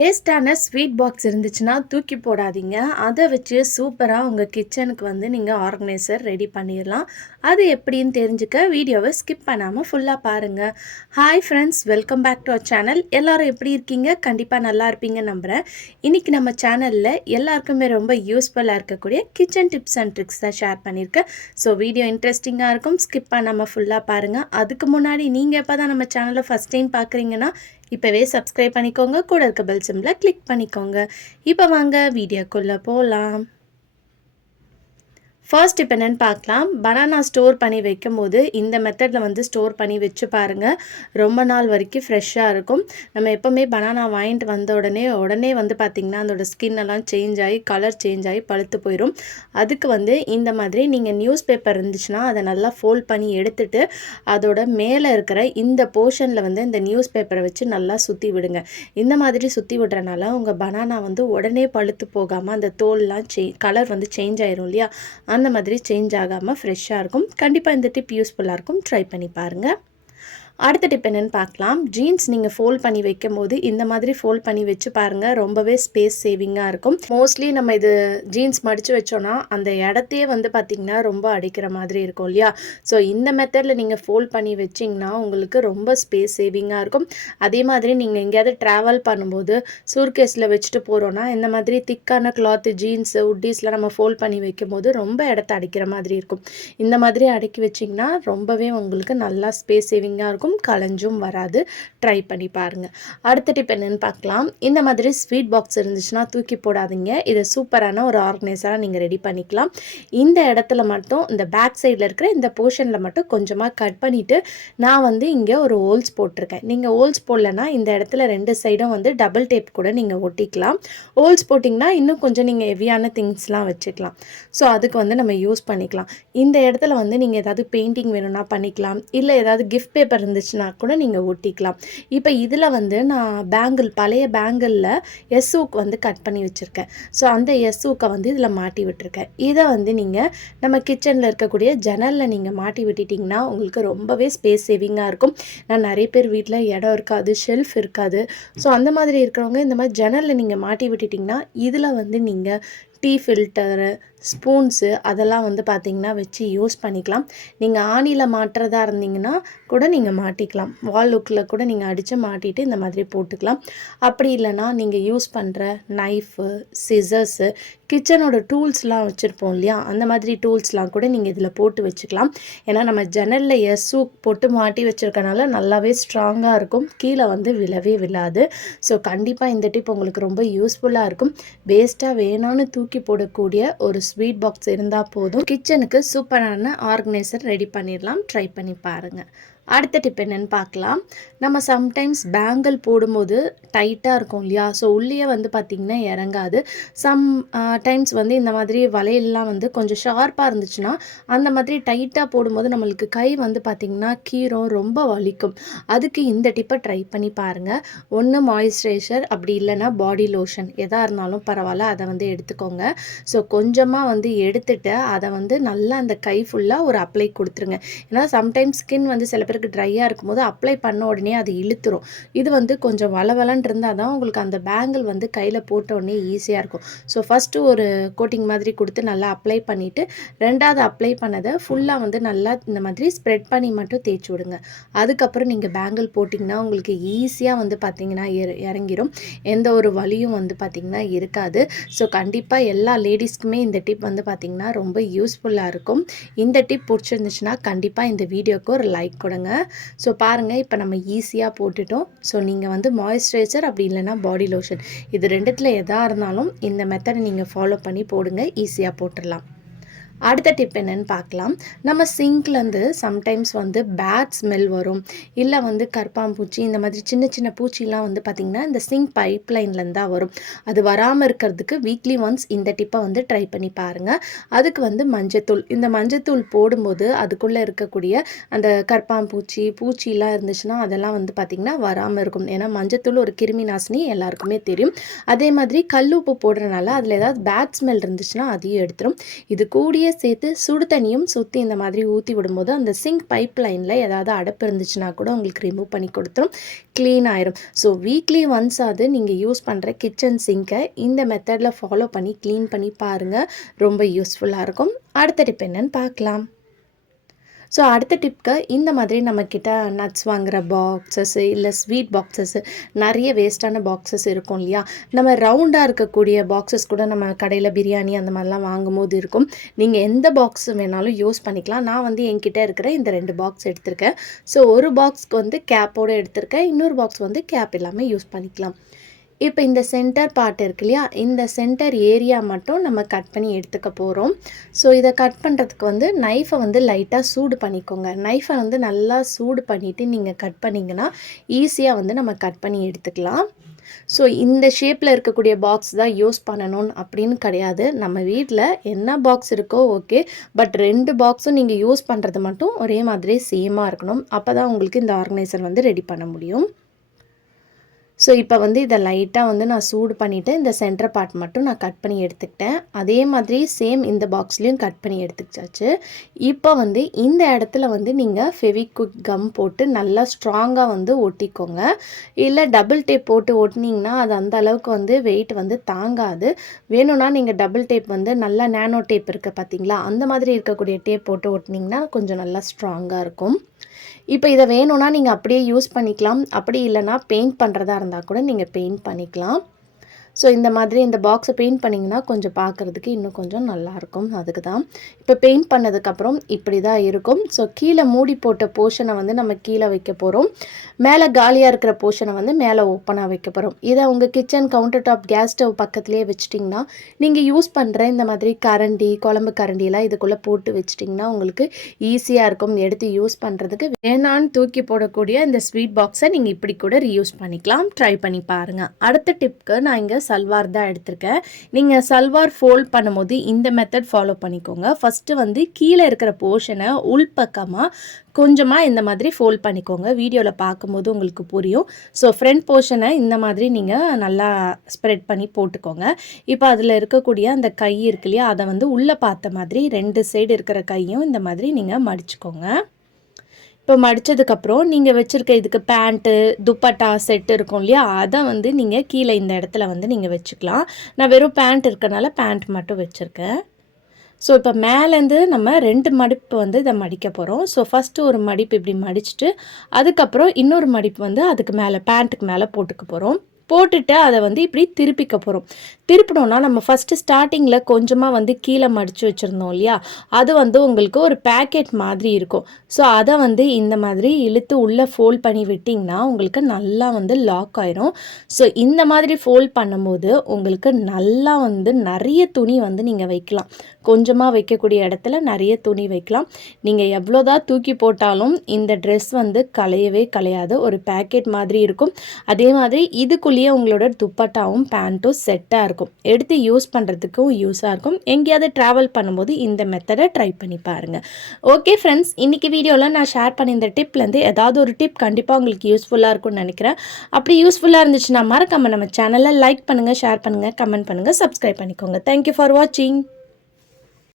வேஸ்ட்டான sweet box இருந்துச்சுன்னா தூக்கி போடாதீங்க. அத வச்சு சூப்பரா உங்க கிச்சனுக்கு வந்து நீங்க ஆர்கனைசர் ரெடி பண்ணிரலாம். அது எப்படின்னு தெரிஞ்சுக்க வீடியோவ ஸ்கிப் பண்ணாம ஃபுல்லா பாருங்க. Hi friends, welcome back to our channel. எல்லாரும் எப்படி இருக்கீங்க? கண்டிப்பா நல்லா இருப்பீங்கன்னு நம்புறேன். இன்னைக்கு நம்ம சேனல்ல எல்லாருக்குமே ரொம்ப யூஸ்ஃபுல்லா இருக்கக்கூடிய கிச்சன் டிப்ஸ் அண்ட் ட்ரிக்ஸ் தான் ஷேர் பண்ணியிருக்கேன். ஸோ வீடியோ இன்ட்ரெஸ்டிங்கா இருக்கும். ஸ்கிப் பண்ணாம ஃபுல்லா பாருங்க. அதுக்கு முன்னாடி நீங்க இப்பதான் நம்ம சேனலை ஃபர்ஸ்ட் டைம் பார்க்குறீங்கன்னா இப்போவே சப்ஸ்கிரைப் பண்ணிக்கோங்க. கூட இருக்க பெல் சிம்பிளை கிளிக் பண்ணிக்கோங்க. இப்போ வாங்க வீடியோக்குள்ளே போகலாம். ஃபர்ஸ்ட் இப்போ என்னென்னு பார்க்கலாம். பனானா ஸ்டோர் பண்ணி வைக்கும்போது இந்த மெத்தடில் வந்து ஸ்டோர் பண்ணி வச்சு பாருங்கள். ரொம்ப நாள் வரைக்கும் ஃப்ரெஷ்ஷாக இருக்கும். நம்ம எப்போவுமே பனானா வாங்கிட்டு வந்த உடனே வந்து பார்த்திங்கன்னா அதோட ஸ்கின் எல்லாம் சேஞ்ச் ஆகி கலர் சேஞ்ச் ஆகி பழுத்து போயிடும். அதுக்கு வந்து இந்த மாதிரி நீங்கள் நியூஸ் பேப்பர் இருந்துச்சுன்னா அதை நல்லா ஃபோல்ட் பண்ணி எடுத்துட்டு அதோட மேலே இருக்கிற இந்த போர்ஷனில் வந்து இந்த நியூஸ் பேப்பரை வச்சு நல்லா சுற்றி விடுங்க. இந்த மாதிரி சுற்றி விடுறனால உங்கள் பனானா வந்து உடனே பழுத்து போகாமல் அந்த தோல்லாம் கலர் வந்து சேஞ்ச் ஆயிரும் இல்லையா, அந்த மாதிரி சேஞ்ச் ஆகாமல் ஃப்ரெஷ்ஷாக இருக்கும். கண்டிப்பாக இந்த டிப் யூஸ்ஃபுல்லாக இருக்கும். ட்ரை பண்ணி பாருங்கள். அடுத்த டிப் என்னென்னு பார்க்கலாம். ஜீன்ஸ் நீங்கள் ஃபோல்ட் பண்ணி வைக்கும் போது இந்த மாதிரி ஃபோல்ட் பண்ணி வச்சு பாருங்கள். ரொம்பவே ஸ்பேஸ் சேவிங்காக இருக்கும். மோஸ்ட்லி நம்ம இது ஜீன்ஸ் மடித்து வச்சோன்னா அந்த இடத்தையே வந்து பார்த்திங்கன்னா ரொம்ப அடிக்கிற மாதிரி இருக்கும் இல்லையா. ஸோ இந்த மெத்தடில் நீங்கள் ஃபோல்ட் பண்ணி வச்சிங்கன்னா உங்களுக்கு ரொம்ப ஸ்பேஸ் சேவிங்காக இருக்கும். அதே மாதிரி நீங்கள் எங்கேயாவது ட்ராவல் பண்ணும்போது சூட்கேஸில் வச்சுட்டு போகிறோன்னா இந்த மாதிரி திக்கான கிளாத்து ஜீன்ஸு உட்டீஸில் நம்ம ஃபோல்ட் பண்ணி வைக்கும் போது ரொம்ப இடத்த அடிக்கிற மாதிரி இருக்கும். இந்த மாதிரி அடக்கி வச்சிங்கன்னா ரொம்பவே உங்களுக்கு நல்லா ஸ்பேஸ் சேவிங்காக இருக்கும். கலஞ்சும் வராது. ட்ரை பண்ணி பாருங்க. அடுத்த டிப் என்னன்னு பார்க்கலாம். இந்த மாதிரி ஸ்வீட் பாக்ஸ் இருந்துச்சுன்னா தூக்கி போடாதீங்க. இதை சூப்பரான ஒரு ஆர்கனைசராக நீங்கள் ரெடி பண்ணிக்கலாம். இந்த இடத்துல மட்டும் இந்த பேக் சைடில் இருக்கிற இந்த போர்ஷனில் மட்டும் கொஞ்சமாக கட் பண்ணிவிட்டு நான் வந்து இங்கே ஒரு ஹோல்ஸ் போட்டிருக்கேன். நீங்கள் ஹோல்ஸ் போடலன்னா இந்த இடத்துல ரெண்டு சைடும் வந்து டபுள் டேப் கூட நீங்கள் ஒட்டிக்கலாம். ஹோல்ஸ் போட்டிங்கன்னா இன்னும் கொஞ்சம் நீங்கள் ஹெவியான திங்ஸ்லாம் வச்சுக்கலாம். ஸோ அதுக்கு வந்து நம்ம யூஸ் பண்ணிக்கலாம். இந்த இடத்துல வந்து நீங்கள் ஏதாவது பெயிண்டிங் வேணும்னா பண்ணிக்கலாம். இல்லை ஏதாவது கிஃப்ட் பேப்பர் இருந்துச்சுன்னா கூட நீங்கள் ஒட்டிக்கலாம். இப்போ இதில் வந்து நான் பழைய பேங்கிளில் எஸ்ஊக்கு வந்து கட் பண்ணி வச்சுருக்கேன். ஸோ அந்த எஸ்ஊக்கை வந்து இதில் மாட்டி விட்டுருக்கேன். இதை வந்து நீங்கள் நம்ம கிச்சனில் இருக்கக்கூடிய ஜன்னலில் நீங்கள் மாட்டி விட்டுட்டிங்கன்னா உங்களுக்கு ரொம்பவே ஸ்பேஸ் சேவிங்காக இருக்கும். நான் நிறைய பேர் வீட்டில் இடம் இருக்காது, ஷெல்ஃப் இருக்காது. ஸோ அந்த மாதிரி இருக்கிறவங்க இந்த மாதிரி ஜன்னலில் நீங்கள் மாட்டி விட்டுட்டிங்கன்னா இதில் வந்து நீங்கள் டீ ஃபில்டரு, ஸ்பூன்ஸு அதெல்லாம் வந்து பார்த்திங்கன்னா வச்சு யூஸ் பண்ணிக்கலாம். நீங்கள் ஆணியில் மாட்டுறதா இருந்தீங்கன்னா கூட நீங்கள் மாட்டிக்கலாம். வால் லுக்கில் கூட நீங்கள் அடித்து மாட்டிட்டு இந்த மாதிரி போட்டுக்கலாம். அப்படி இல்லைனா நீங்கள் யூஸ் பண்ணுற நைஃபு, சிசர்ஸு, கிச்சனோட டூல்ஸ்லாம் வச்சுருப்போம் இல்லையா, அந்த மாதிரி டூல்ஸ்லாம் கூட நீங்கள் இதில் போட்டு வச்சுக்கலாம். ஏன்னா நம்ம ஜன்னலில் எஸ்ஸூக் போட்டு மாட்டி வச்சுருக்கனால நல்லாவே ஸ்ட்ராங்காக இருக்கும். கீழே வந்து விழவே விழாது. ஸோ கண்டிப்பாக இந்த டிப் உங்களுக்கு ரொம்ப யூஸ்ஃபுல்லாக இருக்கும். வேஸ்ட்டாக வேணான்னு தூக்கி போடக்கூடிய ஒரு ஸ்வீட் பாக்ஸ் இருந்தால் போதும். கிச்சனுக்கு சூப்பரான ஆர்கனைசர் ரெடி பண்ணிடலாம். ட்ரை பண்ணி பாருங்கள். அடுத்த டிப் என்னென்னு பார்க்கலாம். நம்ம சம்டைம்ஸ் பேங்கிள் போடும்போது டைட்டாக இருக்கும் இல்லையா, ஸோ உள்ளே வந்து பார்த்திங்கன்னா இறங்காது. டைம்ஸ் வந்து இந்த மாதிரி வளையல்லாம் வந்து கொஞ்சம் ஷார்ப்பாக இருந்துச்சுன்னா அந்த மாதிரி டைட்டாக போடும்போது நம்மளுக்கு கை வந்து பார்த்திங்கன்னா கீரும், ரொம்ப வலிக்கும். அதுக்கு இந்த டிப்பை ட்ரை பண்ணி பாருங்கள். ஒன்று மாய்ஸ்சரைசர், அப்படி இல்லைன்னா பாடி லோஷன் எதாக இருந்தாலும் பரவாயில்ல, அதை வந்து எடுத்துக்கோங்க. ஸோ கொஞ்சமாக வந்து எடுத்துகிட்டு அதை வந்து நல்லா அந்த கை ஃபுல்லாக ஒரு அப்ளை கொடுத்துருங்க. ஏன்னா சம்டைம்ஸ் ஸ்கின் வந்து சில பேருக்கு ட்ரையாக இருக்கும்போது அப்ளை பண்ண உடனே அது இழுத்துரும். இது வந்து கொஞ்சம் வளவலன்னு இருந்தால் தான் உங்களுக்கு அந்த பேங்கிள் வந்து கையில் போட்ட உடனே ஈஸியாக இருக்கும். ஸோ ஃபஸ்ட்டு ஒரு கோட்டிங் மாதிரி கொடுத்து நல்லா அப்ளை பண்ணிவிட்டு ரெண்டாவது அப்ளை பண்ணதை ஃபுல்லாக வந்து நல்லா இந்த மாதிரி ஸ்ப்ரெட் பண்ணி மட்டும் தேய்ச்சி விடுங்க. அதுக்கப்புறம் நீங்கள் பேங்கிள் போட்டிங்கன்னா உங்களுக்கு ஈஸியாக வந்து பார்த்திங்கன்னா இறங்கிடும். எந்த ஒரு வலியும் வந்து பார்த்திங்கன்னா இருக்காது. ஸோ கண்டிப்பாக எல்லா லேடிஸ்க்குமே இந்த டிப் வந்து பார்த்திங்கன்னா ரொம்ப யூஸ்ஃபுல்லாக இருக்கும். இந்த டிப் பிடிச்சிருந்துச்சுன்னா கண்டிப்பாக இந்த வீடியோக்கு ஒரு லைக் கொடுங்க. ஸோ பாருங்கள், இப்போ நம்ம ஈஸியாக போட்டுட்டோம். ஸோ நீங்கள் வந்து மாய்ஸ்சரைசர் அப்படி இல்லைன்னா பாடி லோஷன் இது ரெண்டுத்தில் எதாக இருந்தாலும் இந்த மெத்தடை நீங்கள் ஃபாலோ பண்ணி போடுங்க. ஈஸியாக போட்டுடலாம். அடுத்த டிப் என்னென்னு பார்க்கலாம். நம்ம சிங்க்லேருந்து சம்டைம்ஸ் வந்து பேட் ஸ்மெல் வரும். இல்லை வந்து கரப்பாம்பூச்சி இந்த மாதிரி சின்ன சின்ன பூச்சிலாம் வந்து பார்த்திங்கன்னா இந்த சிங்க் பைப் லைன்லேருந்து தான் வரும். அது வராமல் இருக்கிறதுக்கு வீக்லி ஒன்ஸ் இந்த டிப்பை வந்து ட்ரை பண்ணி பாருங்கள். அதுக்கு வந்து மஞ்சத்தூள், இந்த மஞ்சத்தூள் போடும்போது அதுக்குள்ளே இருக்கக்கூடிய அந்த கரப்பாம்பூச்சி பூச்சிலாம் இருந்துச்சுன்னா அதெல்லாம் வந்து பார்த்திங்கன்னா வராமல் இருக்கும். ஏன்னா மஞ்சத்தூள் ஒரு கிருமி நாசினி எல்லாருக்குமே தெரியும். அதே மாதிரி கல் உப்பு போடுறதுனால அதில் ஏதாவது பேட் ஸ்மெல் இருந்துச்சுன்னா அதையும் எடுத்துரும். இது கூடிய சேர்த்து சுடு தண்ணியும் சுற்றி இந்த மாதிரி ஊற்றி விடும்போது அந்த சிங்க் பைப் லைனில் ஏதாவது அடைப்பு இருந்துச்சுன்னா கூட உங்களுக்கு ரிமூவ் பண்ணி கொடுத்துரும், க்ளீன் ஆயிரும். ஸோ வீக்லி ஒன்ஸ் அது நீங்கள் யூஸ் பண்ணுற கிச்சன் சிங்கை இந்த மெத்தடில் ஃபாலோ பண்ணி க்ளீன் பண்ணி பாருங்கள், ரொம்ப யூஸ்ஃபுல்லாக இருக்கும். அடுத்த டிப் என்னன்னு பார்க்கலாம். ஸோ அடுத்த டிப்க்கு இந்த மாதிரி நம்மக்கிட்ட நட்ஸ் வாங்குகிற பாக்ஸஸ்ஸு இல்லை ஸ்வீட் பாக்ஸஸ்ஸு நிறைய வேஸ்ட்டான பாக்ஸஸ் இருக்கும் இல்லையா, நம்ம ரவுண்டாக இருக்கக்கூடிய பாக்ஸஸ் கூட நம்ம கடையில் பிரியாணி அந்த மாதிரிலாம் வாங்கும்போது இருக்கும். நீங்கள் எந்த பாக்ஸ் வேணாலும் யூஸ் பண்ணிக்கலாம். நான் வந்து என்கிட்ட இருக்கிற இந்த 2 பாக்ஸ் எடுத்திருக்கேன். ஸோ ஒரு பாக்ஸ்க்கு வந்து கேப்போடு எடுத்திருக்கேன், இன்னொரு பாக்ஸ் வந்து கேப் இல்லாமல் யூஸ் பண்ணிக்கலாம். இப்போ இந்த சென்டர் பார்ட் இருக்கு இல்லையா, இந்த சென்டர் ஏரியா மட்டும் நம்ம கட் பண்ணி எடுத்துக்க போகிறோம். ஸோ இதை கட் பண்ணுறதுக்கு வந்து நைஃபை வந்து லைட்டாக சூடு பண்ணிக்கோங்க. நைஃபை வந்து நல்லா சூடு பண்ணிவிட்டு நீங்கள் கட் பண்ணிங்கன்னா ஈஸியாக வந்து நம்ம கட் பண்ணி எடுத்துக்கலாம். ஸோ இந்த ஷேப்பில் இருக்கக்கூடிய பாக்ஸ் தான் யூஸ் பண்ணணும் அப்படின்னு கிடையாது. நம்ம வீட்டில் என்ன பாக்ஸ் இருக்கோ ஓகே, பட் 2 பாக்ஸும் நீங்கள் யூஸ் பண்ணுறது மட்டும் ஒரே மாதிரி சேமாக இருக்கணும். அப்போ தான் உங்களுக்கு இந்த ஆர்கனைசர் வந்து ரெடி பண்ண முடியும். ஸோ இப்போ வந்து இதை லைட்டாக வந்து நான் சூடு பண்ணிவிட்டு இந்த சென்டர் பார்ட் மட்டும் நான் கட் பண்ணி எடுத்துக்கிட்டேன். அதே மாதிரி சேம் இந்த பாக்ஸ்லேயும் கட் பண்ணி எடுத்துக்கிச்சாச்சு. இப்போ வந்து இந்த இடத்துல வந்து நீங்கள் ஃபெவிக்விக் கம் போட்டு நல்லா ஸ்ட்ராங்காக வந்து ஒட்டிக்கோங்க. இல்லை டபுள் டேப் போட்டு ஒட்டினீங்கன்னா அது அந்த அளவுக்கு வந்து வெயிட் வந்து தாங்காது. வேணும்னா நீங்கள் டபுள் டேப் வந்து நல்லா நேனோ டேப் இருக்குது பார்த்தீங்களா, அந்த மாதிரி இருக்கக்கூடிய டேப் போட்டு ஒட்டினீங்கன்னா கொஞ்சம் நல்லா ஸ்ட்ராங்காக இருக்கும். இப்போ இதை வேணும்னா நீங்கள் அப்படியே யூஸ் பண்ணிக்கலாம், அப்படி இல்லைனா பெயிண்ட் பண்ணுறதா இருந்தால் கூட நீங்கள் பெயிண்ட் பண்ணிக்கலாம். ஸோ இந்த மாதிரி இந்த பாக்ஸை பெயிண்ட் பண்ணிங்கன்னா கொஞ்சம் பார்க்குறதுக்கு இன்னும் கொஞ்சம் நல்லாயிருக்கும், அதுக்கு தான். இப்போ பெயிண்ட் பண்ணதுக்கப்புறம் இப்படி தான் இருக்கும். ஸோ கீழே மூடி போட்ட போர்ஷனை வந்து நம்ம கீழே வைக்க போகிறோம், மேலே காலியாக இருக்கிற போர்ஷனை வந்து மேலே ஓப்பனாக வைக்க போகிறோம். இதை உங்கள் kitchen counter top gas stove பக்கத்துலேயே வச்சிட்டிங்கன்னா நீங்கள் யூஸ் பண்ணுற இந்த மாதிரி கரண்டி, குழம்பு கரண்டியெல்லாம் இதுக்குள்ளே போட்டு வச்சிட்டிங்கன்னா உங்களுக்கு ஈஸியாக இருக்கும் எடுத்து யூஸ் பண்ணுறதுக்கு. வேணான்னு தூக்கி போடக்கூடிய இந்த ஸ்வீட் பாக்ஸை நீங்கள் இப்படி கூட ரீயூஸ் பண்ணிக்கலாம். ட்ரை பண்ணி பாருங்கள். அடுத்த டிப்க்கு நான் இங்கே சல்வார் தான் எடுத்திருக்கேன். நீங்கள் சல்வார் ஃபோல்ட் பண்ணும்போது இந்த மெத்தட் ஃபாலோ பண்ணிக்கோங்க. ஃபஸ்ட்டு வந்து கீழே இருக்கிற போர்ஷனை உள்பக்கமாக கொஞ்சமாக இந்த மாதிரி ஃபோல்ட் பண்ணிக்கோங்க. வீடியோவில் பார்க்கும்போது உங்களுக்கு புரியும். ஸோ ஃப்ரண்ட் போர்ஷனை இந்த மாதிரி நீங்கள் நல்லா ஸ்ப்ரெட் பண்ணி போட்டுக்கோங்க. இப்போ அதில் இருக்கக்கூடிய அந்த கை இருக்கு இல்லையா, அதை வந்து உள்ளே பார்த்த மாதிரி 2 சைடு இருக்கிற கையும் இந்த மாதிரி நீங்கள் மடிச்சுக்கோங்க. இப்போ மடித்ததுக்கப்புறம் நீங்கள் வச்சுருக்க இதுக்கு பேண்ட்டு, துப்பட்டா செட்டு இருக்கும் இல்லையா, அதை வந்து நீங்கள் கீழே இந்த இடத்துல வந்து நீங்கள் வச்சுக்கலாம். நான் வெறும் பேண்ட் இருக்கனால பேண்ட் மட்டும் வச்சுருக்கேன். ஸோ இப்போ மேலேருந்து நம்ம 2 மடிப்பு வந்து இதை மடிக்க போகிறோம். ஸோ ஃபஸ்ட்டு ஒரு மடிப்பு இப்படி மடிச்சுட்டு அதுக்கப்புறம் இன்னொரு மடிப்பு வந்து அதுக்கு மேலே பேண்ட்டுக்கு மேலே போட்டுக்க போகிறோம். போட்டுட்டு அதை வந்து இப்படி திருப்பிக்க போகிறோம். திருப்பினோன்னா நம்ம ஃபஸ்ட்டு ஸ்டார்டிங்கில் கொஞ்சமாக வந்து கீழே மடித்து வச்சுருந்தோம் இல்லையா, அது வந்து உங்களுக்கு ஒரு பேக்கெட் மாதிரி இருக்கும். ஸோ அதை வந்து இந்த மாதிரி இழுத்து உள்ளே ஃபோல்ட் பண்ணி விட்டிங்கன்னா உங்களுக்கு நல்லா வந்து லாக் ஆயிரும். ஸோ இந்த மாதிரி ஃபோல்ட் பண்ணும்போது உங்களுக்கு நல்லா வந்து நிறைய துணி வந்து நீங்கள் வைக்கலாம். கொஞ்சமாக வைக்கக்கூடிய இடத்துல நிறைய துணி வைக்கலாம். நீங்கள் எவ்வளோதான் தூக்கி போட்டாலும் இந்த ட்ரெஸ் வந்து கலையவே கலையாது. ஒரு பேக்கெட் மாதிரி இருக்கும். அதே மாதிரி இதுக்குள்ளேயே உங்களோட துப்பட்டாவும் பேண்ட்டும் செட்டாக இருக்கும். எடுத்து யூஸ் பண்ணுறதுக்கும் யூஸாக இருக்கும். எங்கேயாவது ட்ராவல் பண்ணும்போது இந்த மெத்தடை ட்ரை பண்ணி பாருங்கள். ஓகே ஃப்ரெண்ட்ஸ், இன்றைக்கி வீடியோவில் நான் ஷேர் பண்ணி இந்த டிப்லேருந்து ஏதாவது ஒரு டிப் கண்டிப்பாக உங்களுக்கு யூஸ்ஃபுல்லாக இருக்கும்னு நினைக்கிறேன். அப்படி யூஸ்ஃபுல்லாக இருந்துச்சுன்னா மறக்காமல் நம்ம சேனலை லைக் பண்ணுங்கள், ஷேர் பண்ணுங்கள், கமெண்ட் பண்ணுங்கள், சப்ஸ்கிரைப் பண்ணிக்கோங்க. தேங்க்யூ ஃபார் வாட்சிங்.